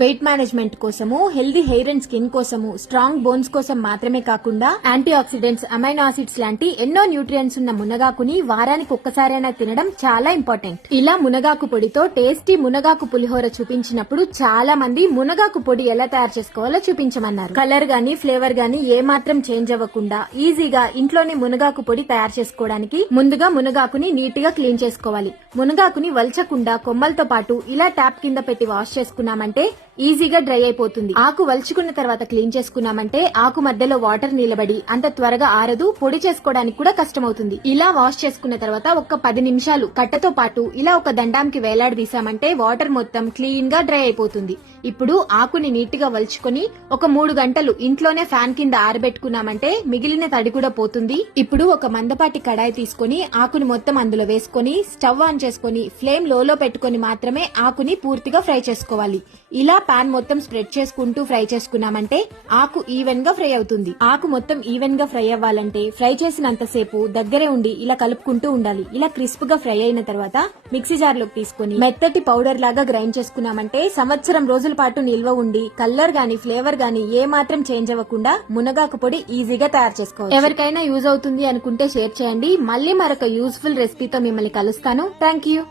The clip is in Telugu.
వెయిట్ మేనేజ్మెంట్ కోసము, హెల్దీ హెయిర్ అండ్ స్కిన్ కోసము, స్ట్రాంగ్ బోన్స్ కోసం మాత్రమే కాకుండా యాంటీ ఆక్సిడెంట్స్, అమైనో ఆసిడ్స్ లాంటి ఎన్నో న్యూట్రియంట్స్ ఉన్న మునగాకుని వారానికి ఒక్కసారైనా తినడం చాలా ఇంపార్టెంట్. ఇలా మునగాకు పొడితో టేస్టీ మునగాకు పులిహోర చూపించినప్పుడు చాలా మంది మునగాకు పొడి ఎలా తయారు చేసుకోవాలో చూపించమన్నారు. కలర్ గానీ ఫ్లేవర్ గానీ ఏ మాత్రం చేంజ్ అవ్వకుండా ఈజీగా ఇంట్లోనే మునగాకు పొడి తయారు చేసుకోవడానికి ముందుగా మునగాకుని నీట్ గా క్లీన్ చేసుకోవాలి. మునగాకుని వల్చకుండా కొమ్మలతో పాటు ఇలా ట్యాప్ కింద పెట్టి వాష్ చేసుకున్నామంటే ఈజీగా డ్రై అయిపోతుంది. ఆకు వలుచుకున్న తర్వాత క్లీన్ చేసుకున్నామంటే ఆకు మధ్యలో వాటర్ నిలబడి అంత త్వరగా ఆరదు, పొడి చేసుకోవడానికి కూడా కష్టమవుతుంది. ఇలా వాష్ చేసుకున్న తర్వాత ఒక 10 నిమిషాలు కట్టతో పాటు ఇలా ఒక దండానికి వేలాడదీసామంటే వాటర్ మొత్తం క్లీన్ గా డ్రై అయిపోతుంది. ఇప్పుడు ఆకుని నీట్ గా వలుచుకొని ఒక 3 గంటలు ఇంట్లోనే ఫ్యాన్ కింద ఆరబెట్టుకున్నామంటే మిగిలిన తడి కూడా పోతుంది. ఇప్పుడు ఒక మందపాటి కడాయి తీసుకుని ఆకుని మొత్తం అందులో వేసుకొని స్టవ్ ఆన్ చేసుకుని ఫ్లేమ్ లోలో పెట్టుకుని మాత్రమే ఆకుని పూర్తిగా ఫ్రై చేసుకోవాలి. ఇలా పాన్ మొత్తం స్ప్రెడ్ చేసుకుంటూ ఫ్రై చేసుకున్నామంటే ఆకు ఈవెన్ గా ఫ్రై అవుతుంది. ఆకు మొత్తం ఈవెన్ గా ఫ్రై అవ్వాలంటే ఫ్రై చేసినంతసేపు దగ్గరే ఉండి ఇలా కలుపుకుంటూ ఉండాలి. ఇలా క్రిస్ప్ గా ఫ్రై అయిన తర్వాత మిక్సీ జార్ లోకి తీసుకుని మెత్తటి పౌడర్ లాగా గ్రైండ్ చేసుకున్నామంటే సంవత్సరం రోజుల పాటు నిల్వ ఉండి కలర్ గానీ ఫ్లేవర్ గానీ ఏ మాత్రం చేంజ్ అవ్వకుండా మునగాకు పొడి ఈజీగా తయారు చేసుకోవచ్చు. ఎవరికైనా యూజ్ అవుతుంది అనుకుంటే షేర్ చేయండి. మళ్ళీ మరొక యూజ్ఫుల్ రెసిపీతో మిమ్మల్ని కలుస్తాను. Thank you.